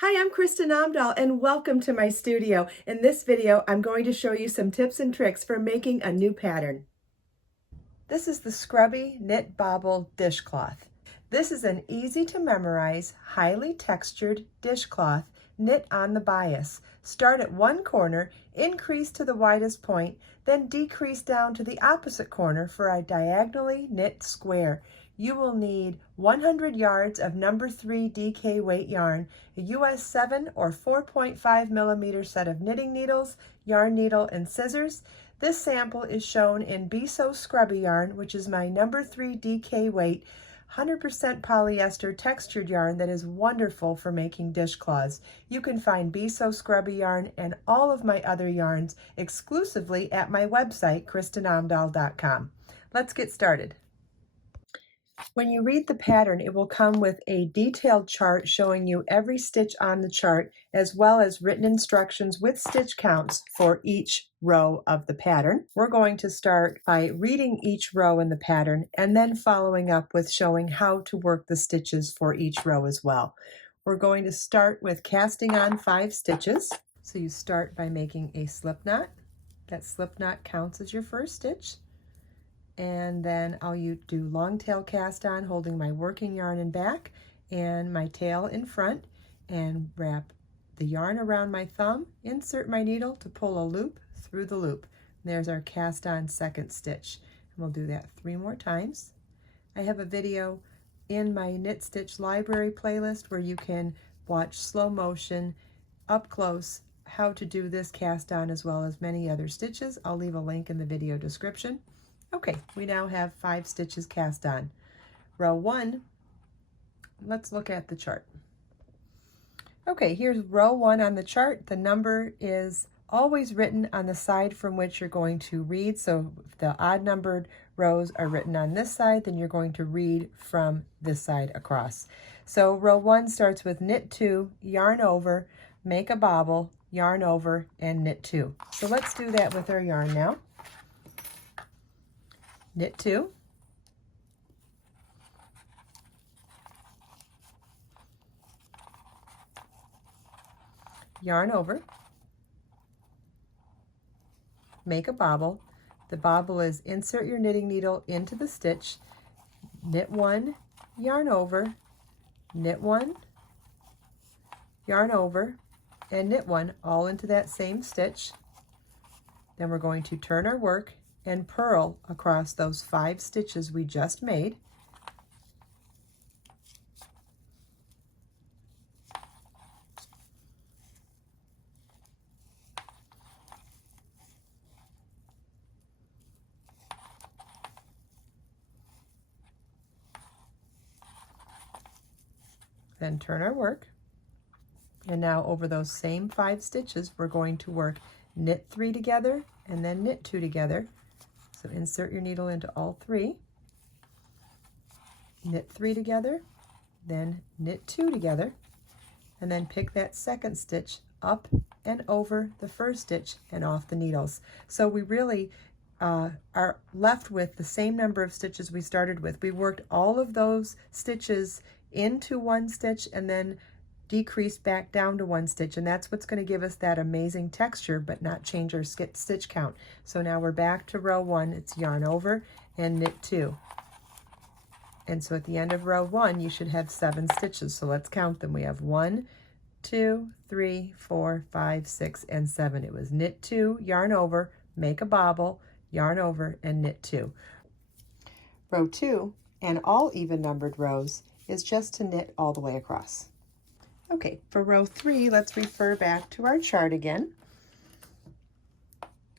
Hi, I'm Kristin Omdahl and welcome to my studio. In this video, I'm going to show you some tips and tricks for making a new pattern. This is the Scrubbi Knit Bobble Dishcloth. This is an easy to memorize, highly textured dishcloth knit on the bias. Start at one corner, increase to the widest point, then decrease down to the opposite corner for a diagonally knit square. You will need 100 yards of number 3 DK weight yarn, a US 7 or 4.5 millimeter set of knitting needles, yarn needle, and scissors. This sample is shown in Be So Scrubbi yarn, which is my number 3 DK weight, 100% polyester textured yarn that is wonderful for making dishcloths. You can find Be So Scrubbi yarn and all of my other yarns exclusively at my website, KristinOmdahl.com. Let's get started. When you read the pattern, it will come with a detailed chart showing you every stitch on the chart, as well as written instructions with stitch counts for each row of the pattern. We're going to start by reading each row in the pattern and then following up with showing how to work the stitches for each row as well. We're going to start with casting on 5 stitches. So you start by making a slip knot. That slip knot counts as your first stitch. And then I'll do long tail cast on, holding my working yarn in back and my tail in front, and wrap the yarn around my thumb, insert my needle to pull a loop through the loop. And there's our cast on second stitch. And we'll do that 3 more times. I have a video in my Knit Stitch Library playlist where you can watch slow motion, up close, how to do this cast on as well as many other stitches. I'll leave a link in the video description. Okay, we now have 5 stitches cast on. Row 1, let's look at the chart. Okay, here's row 1 on the chart. The number is always written on the side from which you're going to read. So if the odd numbered rows are written on this side, then you're going to read from this side across. So row 1 starts with knit 2, yarn over, make a bobble, yarn over, and knit 2. So let's do that with our yarn now. Knit 2, yarn over, make a bobble. The bobble is insert your knitting needle into the stitch, knit 1, yarn over, knit 1, yarn over, and knit 1 all into that same stitch. Then we're going to turn our work and purl across those 5 stitches we just made. Then turn our work. And now over those same 5 stitches, we're going to work knit 3 together and then knit 2 together. So insert your needle into all 3, knit 3 together, then knit 2 together, and then pick that second stitch up and over the first stitch and off the needles. So we really are left with the same number of stitches we started with. We worked all of those stitches into 1 stitch and then decrease back down to 1 stitch, and that's what's going to give us that amazing texture but not change our stitch count. So now we're back to row 1. It's yarn over and knit 2. And so at the end of row 1 you should have 7 stitches. So let's count them. We have 1, 2, 3, 4, 5, 6, and 7. It was knit 2, yarn over, make a bobble, yarn over, and knit 2. Row 2 and all even numbered rows is just to knit all the way across. Okay, for row 3, let's refer back to our chart again.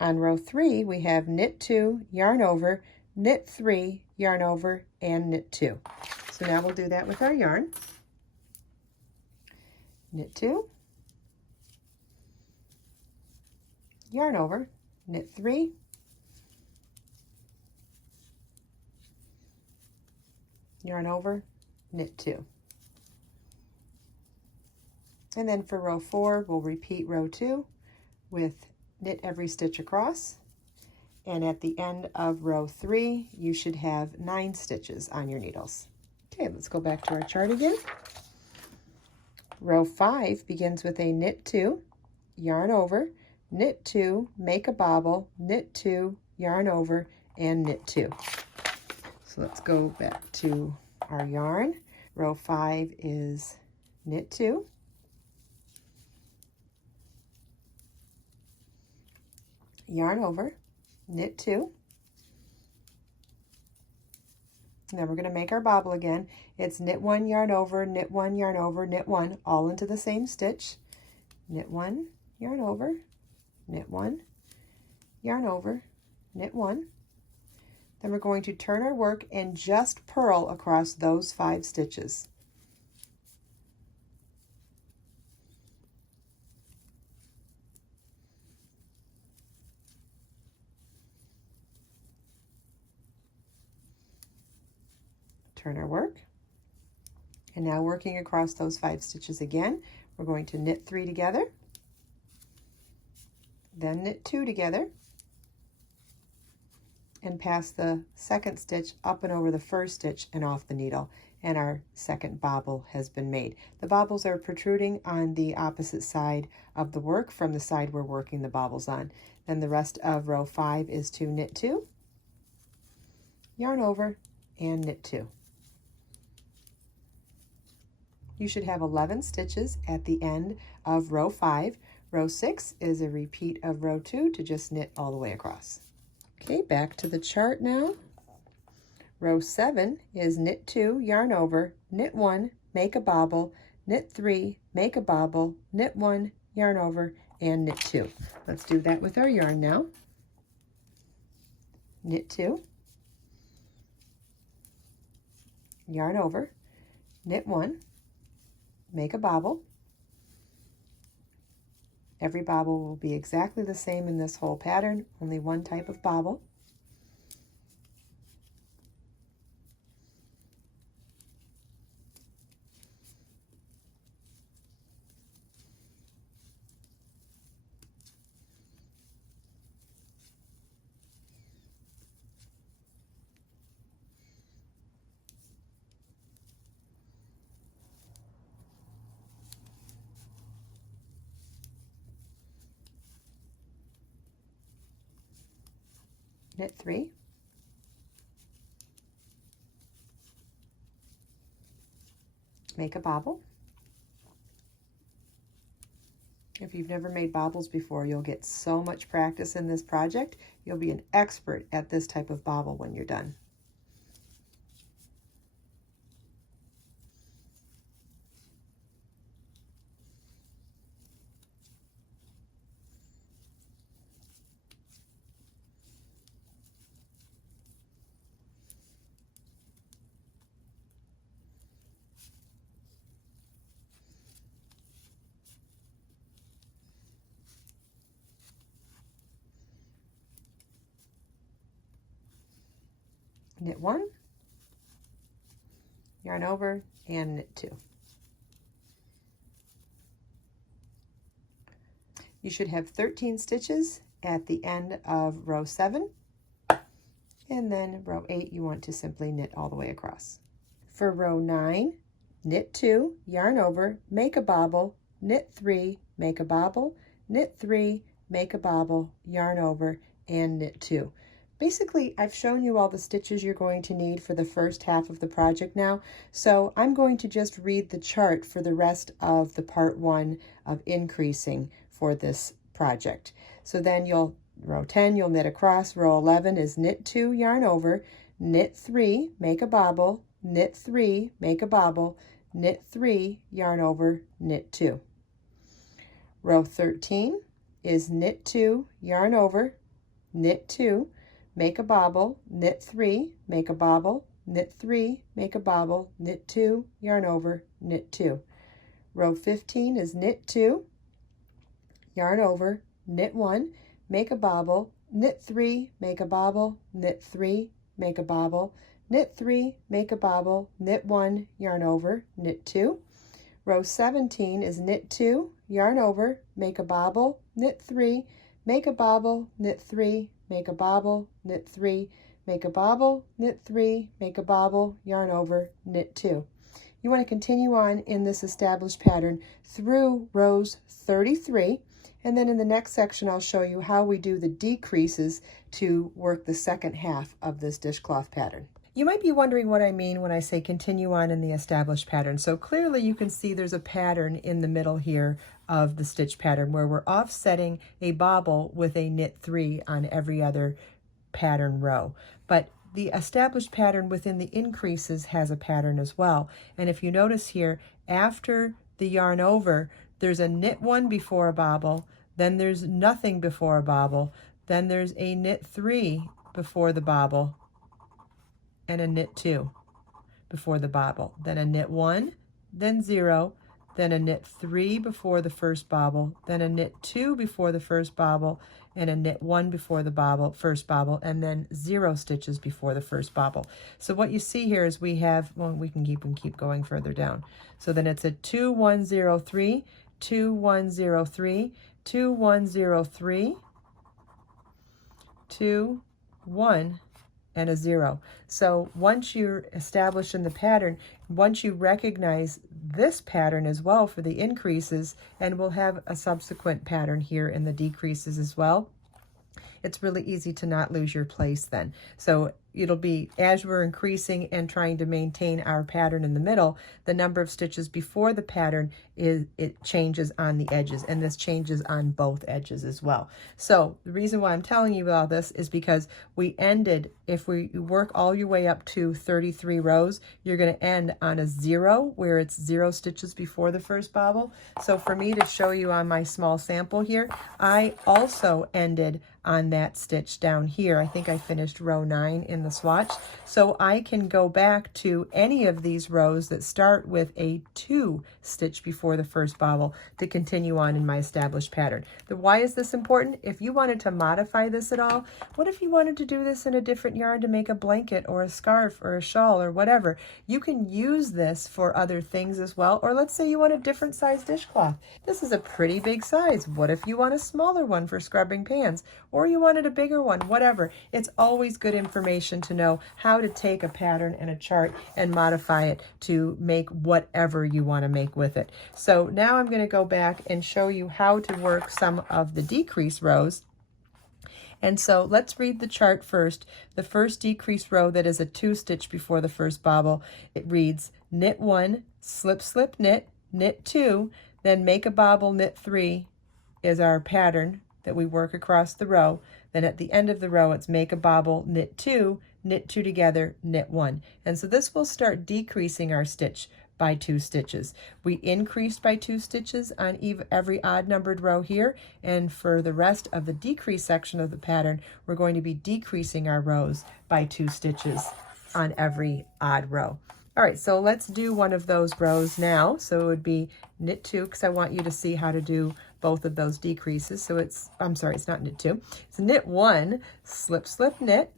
On row 3, we have knit 2, yarn over, knit 3, yarn over, and knit 2. So now we'll do that with our yarn. Knit 2, yarn over, knit 3, yarn over, knit 2. And then for row 4, we'll repeat row 2 with knit every stitch across. And at the end of row 3, you should have 9 stitches on your needles. Okay, let's go back to our chart again. Row 5 begins with a knit 2, yarn over, knit 2, make a bobble, knit 2, yarn over, and knit 2. So let's go back to our yarn. Row 5 is knit 2, yarn over, knit 2, and then we're going to make our bobble again. It's knit 1, yarn over, knit 1, yarn over, knit 1, all into the same stitch. Knit 1, yarn over, knit 1, yarn over, knit 1. Then we're going to turn our work and just purl across those 5 stitches. Turn our work, and now working across those 5 stitches again, we're going to knit 3 together, then knit 2 together, and pass the second stitch up and over the first stitch and off the needle, and our second bobble has been made. The bobbles are protruding on the opposite side of the work from the side we're working the bobbles on. Then the rest of row 5 is to knit 2, yarn over, and knit 2. You should have 11 stitches at the end of row 5. Row 6 is a repeat of row 2 to just knit all the way across. Okay, back to the chart now. Row 7 is knit 2, yarn over, knit 1, make a bobble, knit 3, make a bobble, knit 1, yarn over, and knit 2. Let's do that with our yarn now. Knit 2, yarn over, knit 1, make a bobble. Every bobble will be exactly the same in this whole pattern, only one type of bobble. Knit 3, make a bobble. If you've never made bobbles before, you'll get so much practice in this project. You'll be an expert at this type of bobble when you're done. Knit 1, yarn over, and knit 2. You should have 13 stitches at the end of row 7, and then row 8 you want to simply knit all the way across. For row 9, knit 2, yarn over, make a bobble, knit 3, make a bobble, knit 3, make a bobble, yarn over, and knit 2. Basically, I've shown you all the stitches you're going to need for the first half of the project now, so I'm going to just read the chart for the rest of the part 1 of increasing for this project. So then row 10, you'll knit across. Row 11 is knit 2, yarn over, knit 3, make a bobble, knit 3, make a bobble, knit 3, yarn over, knit 2. Row 13 is knit 2, yarn over, knit 2, make a bobble, knit 3, make a bobble, knit 3, make a bobble, knit 2, yarn over, knit 2. Row 15 is knit 2, yarn over, knit 1, make a bobble, knit 3, make a bobble, knit 3, make a bobble, knit 3, make a bobble, knit 1, yarn over, knit 2. Row 17 is knit 2, yarn over, make a bobble, knit 3, make a bobble, knit 3, make a bobble, knit 3, make a bobble, knit 3, make a bobble, yarn over, knit 2. You want to continue on in this established pattern through rows 33, and then in the next section I'll show you how we do the decreases to work the second half of this dishcloth pattern. You might be wondering what I mean when I say continue on in the established pattern. So clearly you can see there's a pattern in the middle here of the stitch pattern where we're offsetting a bobble with a knit 3 on every other pattern row. But the established pattern within the increases has a pattern as well. And if you notice here, after the yarn over, there's a knit 1 before a bobble, then there's nothing before a bobble, then there's a knit 3 before the bobble, and a knit 2 before the bobble, then a knit 1, then 0, then a knit 3 before the first bobble, then a knit 2 before the first bobble, and a knit 1 before the first bobble, and then 0 stitches before the first bobble. So what you see here is we have, well, we can keep going further down. So then it's a 2 1 0 3, 2 1 0 3, 2 1 0 3, 2 1, and a 0. So once you're established in the pattern, once you recognize this pattern as well for the increases, and we'll have a subsequent pattern here in the decreases as well, it's really easy to not lose your place then. So it'll be, as we're increasing and trying to maintain our pattern in the middle, the number of stitches before the pattern it changes on the edges, and this changes on both edges as well. So the reason why I'm telling you all this is because we ended, if we work all your way up to 33 rows, you're going to end on a 0 where it's 0 stitches before the first bobble. So for me to show you on my small sample here, I also ended on that stitch down here. I think I finished row 9 in the swatch. So I can go back to any of these rows that start with a 2 stitch before the first bobble to continue on in my established pattern. Why is this important? If you wanted to modify this at all, what if you wanted to do this in a different yarn to make a blanket or a scarf or a shawl or whatever? You can use this for other things as well. Or let's say you want a different size dishcloth. This is a pretty big size. What if you want a smaller one for scrubbing pans? Or you wanted a bigger one, whatever. It's always good information to know how to take a pattern and a chart and modify it to make whatever you want to make with it. So now I'm going to go back and show you how to work some of the decrease rows. And so let's read the chart first. The first decrease row that is a 2 stitch before the first bobble, it reads knit 1, slip, slip, knit, knit 2, then make a bobble, knit 3 is our pattern that we work across the row. Then at the end of the row, it's make a bobble, knit 2 together, knit 1. And so this will start decreasing our stitch by 2 stitches. We increased by 2 stitches on every odd numbered row here, and for the rest of the decrease section of the pattern, we're going to be decreasing our rows by 2 stitches on every odd row. All right, so let's do one of those rows now. So it would be knit 2, because I want you to see how to do both of those decreases. So it's, I'm sorry, it's not knit 2. It's knit 1, slip, slip, knit.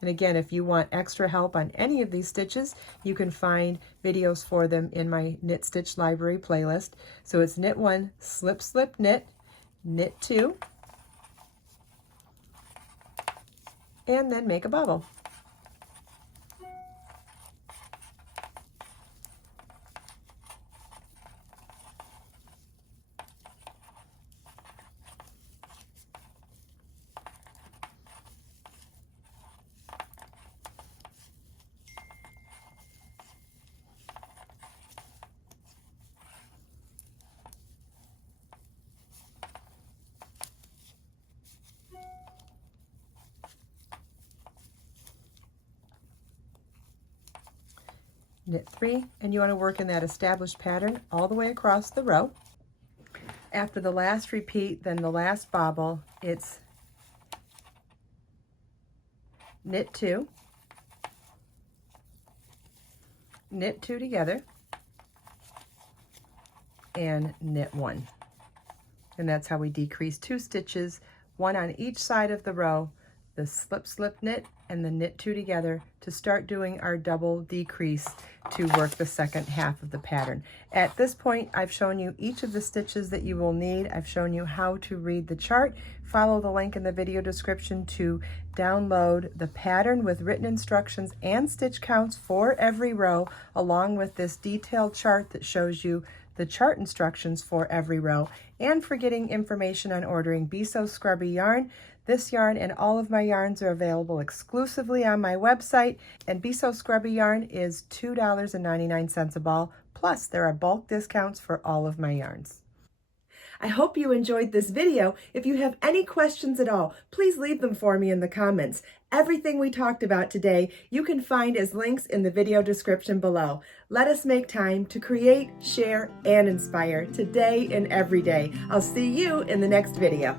And again, if you want extra help on any of these stitches, you can find videos for them in my Knit Stitch Library playlist. So it's knit 1, slip, slip, knit, knit 2, and then make a bobble. Knit 3, and you want to work in that established pattern all the way across the row. After the last repeat, then the last bobble, it's knit 2, knit 2 together, and knit 1. And that's how we decrease 2 stitches, 1 on each side of the row, the slip, slip, knit, and then knit 2 together to start doing our double decrease to work the second half of the pattern. At this point, I've shown you each of the stitches that you will need. I've shown you how to read the chart. Follow the link in the video description to download the pattern with written instructions and stitch counts for every row, along with this detailed chart that shows you the chart instructions for every row, and for getting information on ordering Be So Scrubbi yarn. This yarn and all of my yarns are available exclusively on my website, and Be So Scrubbi yarn is $2.99 a ball, plus there are bulk discounts for all of my yarns. I hope you enjoyed this video. If you have any questions at all, please leave them for me in the comments. Everything we talked about today, you can find as links in the video description below. Let us make time to create, share, and inspire today and every day. I'll see you in the next video.